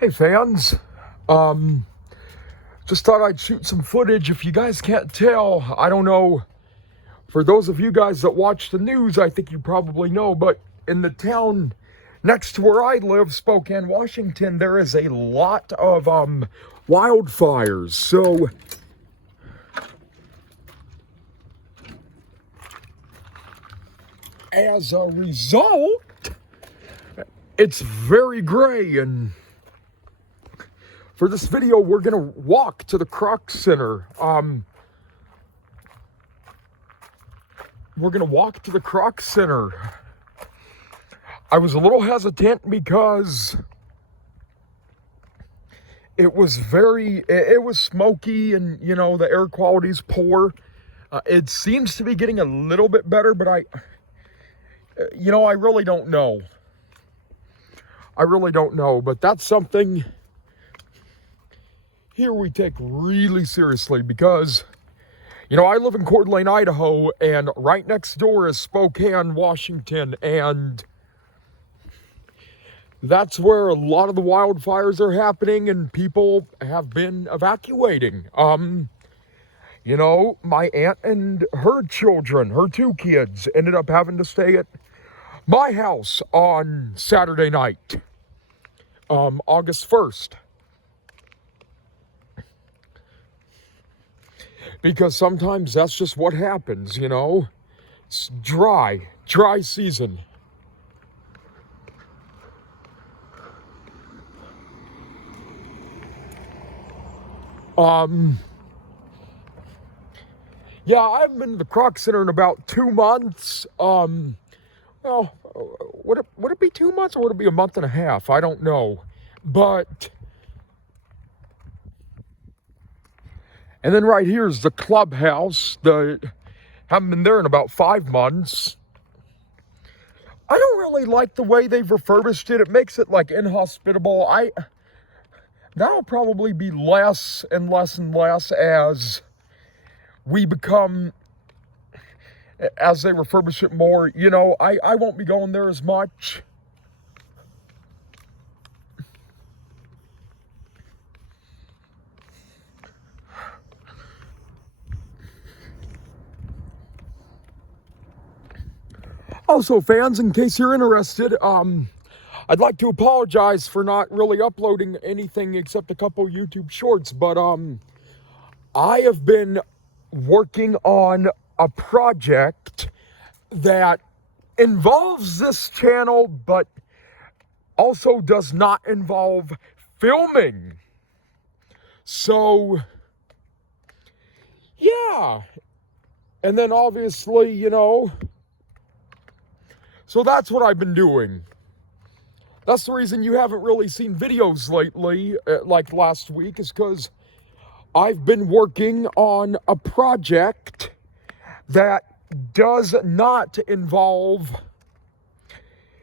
Hey fans, just thought I'd shoot some footage. If you guys can't tell, I don't know, for those of you guys that watch the news, I think you probably know, but in the town next to where I live, Spokane, Washington, there is a lot of wildfires. So as a result, it's very gray. And for this video, we're gonna walk to the Kroc Center. We're gonna walk to the Kroc Center. I was a little hesitant because it was smoky, and you know, the air quality's poor. It seems to be getting a little bit better, but I really don't know. But that's something here we take really seriously, because I live in Coeur d'Alene, Idaho, and right next door is Spokane, Washington, and that's where a lot of the wildfires are happening, and people have been evacuating. My aunt and her children, her two kids, ended up having to stay at my house on Saturday night, August 1st. Because sometimes that's just what happens, It's dry season. Yeah, I haven't been to the Kroc Center in about 2 months. Would it be 2 months, or would it be a month and a half? I don't know. And then right here is the clubhouse. Haven't been there in about 5 months. I don't really like the way they've refurbished it. It makes it like inhospitable. That'll probably be less and less and less as they refurbish it more. I won't be going there as much. Also, fans, in case you're interested, I'd like to apologize for not really uploading anything except a couple YouTube shorts, but I have been working on a project that involves this channel, but also does not involve filming. So, yeah. And then obviously, so that's what I've been doing. That's the reason you haven't really seen videos lately, like last week, is because I've been working on a project that does not involve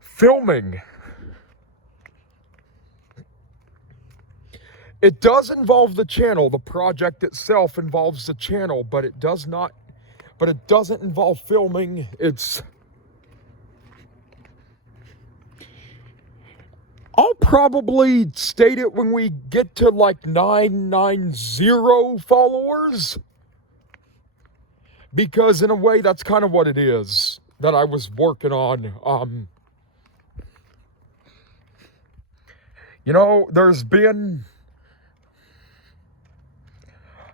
filming. It does involve the channel. The project itself involves the channel, but it doesn't involve filming. I'll probably state it when we get to like 990 followers, because in a way that's kind of what it is that I was working on. There's been,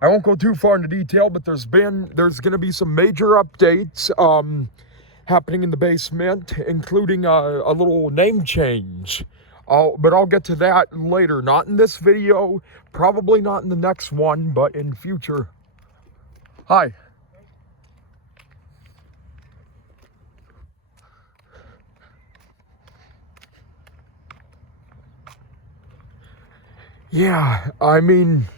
I won't go too far into detail, but there's going to be some major updates happening in the basement, including a little name change. But I'll get to that later. Not in this video, probably not in the next one, but in future. Hi. Yeah, I mean,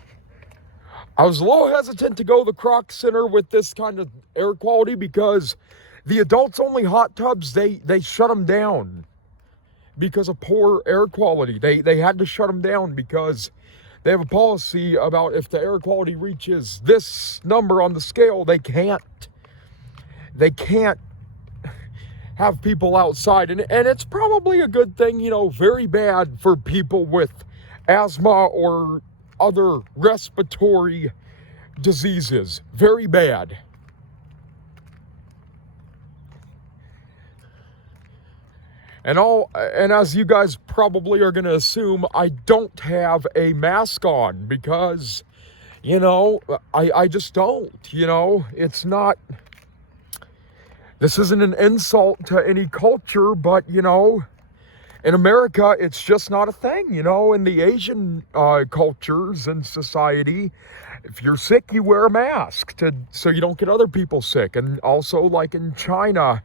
I was a little hesitant to go to the Kroc Center with this kind of air quality, because the adults only hot tubs, they shut them down because of poor air quality. They had to shut them down because they have a policy about if the air quality reaches this number on the scale, they can't have people outside. And it's probably a good thing, very bad for people with asthma or other respiratory diseases. Very bad. And as you guys probably are going to assume, I don't have a mask on because, I just don't, it's not, this isn't an insult to any culture, but, in America, it's just not a thing, in the Asian cultures and society, if you're sick, you wear a mask so you don't get other people sick. And also, like in China,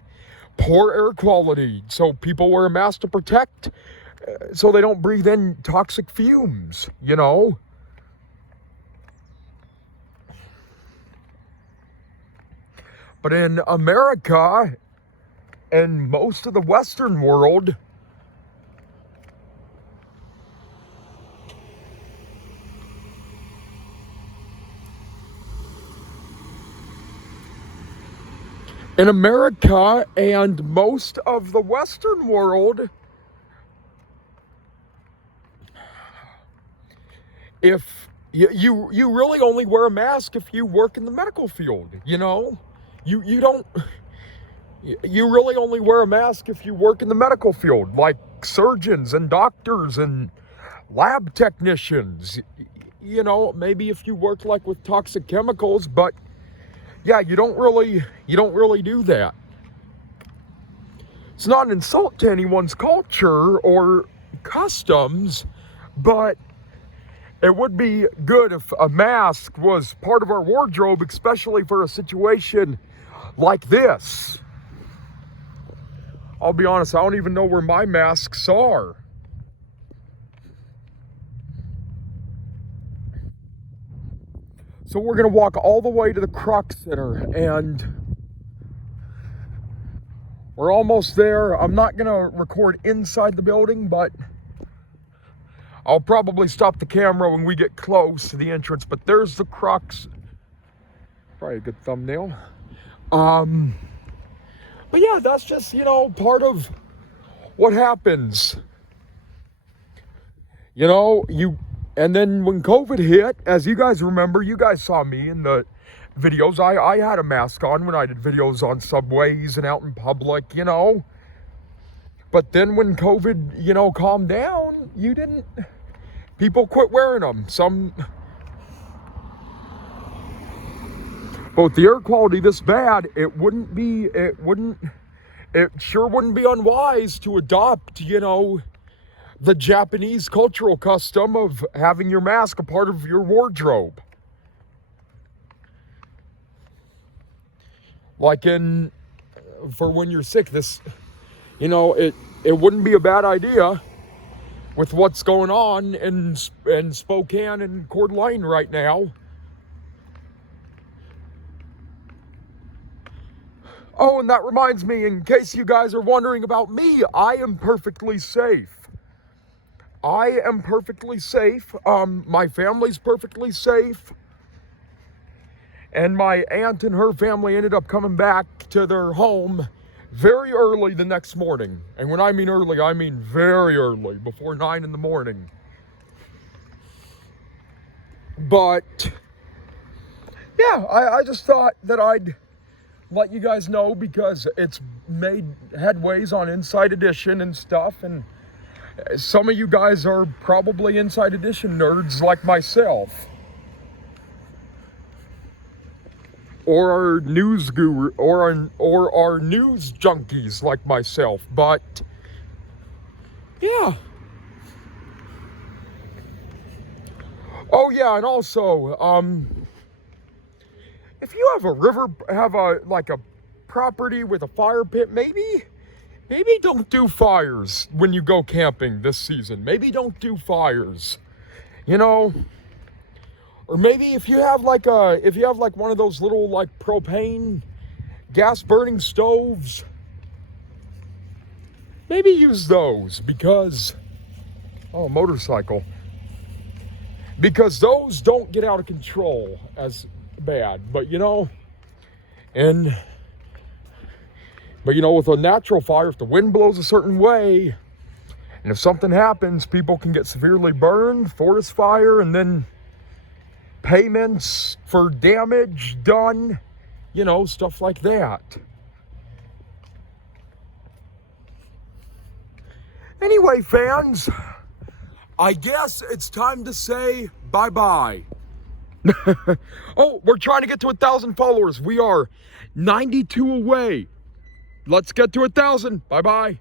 poor air quality, so people wear a mask to protect, so they don't breathe in toxic fumes, But in America and most of the Western world, in America and most of the Western world, if you really only wear a mask if you work in the medical field, you don't, you really only wear a mask if you work in the medical field, like surgeons and doctors and lab technicians, maybe if you work like with toxic chemicals, but yeah, you don't really do that. It's not an insult to anyone's culture or customs, but it would be good if a mask was part of our wardrobe, especially for a situation like this. I'll be honest, I don't even know where my masks are. So we're going to walk all the way to the Kroc Center, and we're almost there. I'm not going to record inside the building, but I'll probably stop the camera when we get close to the entrance. But there's the Kroc. Probably a good thumbnail. But yeah, that's just, part of what happens. And then when COVID hit, as you guys remember, you guys saw me in the videos. I had a mask on when I did videos on subways and out in public, But then when COVID, calmed down, people quit wearing them. But with the air quality this bad, it sure wouldn't be unwise to adopt, the Japanese cultural custom of having your mask a part of your wardrobe. Like for when you're sick, it wouldn't be a bad idea with what's going on in Spokane and Coeur d'Alene right now. Oh, and that reminds me, in case you guys are wondering about me, I am perfectly safe. I am perfectly safe. My family's perfectly safe. And my aunt and her family ended up coming back to their home very early the next morning. And when I mean early, I mean very early, before 9 in the morning. But, yeah, I just thought that I'd let you guys know, because it's made headways on Inside Edition and stuff, and some of you guys are probably Inside Edition nerds like myself, or our news guru, or our news junkies like myself. But yeah. Oh yeah, and also, if you have a property with a fire pit, maybe don't do fires when you go camping this season. Maybe don't do fires, or maybe if you have like one of those little like propane gas burning stoves, maybe use those, because motorcycle, because those don't get out of control as bad. But with a natural fire, if the wind blows a certain way And if something happens, people can get severely burned, forest fire, and then payments for damage done, you know, stuff like that. Anyway, fans, I guess it's time to say bye-bye. Oh, we're trying to get to 1,000 followers. We are 92 away. Let's get to 1,000. Bye-bye.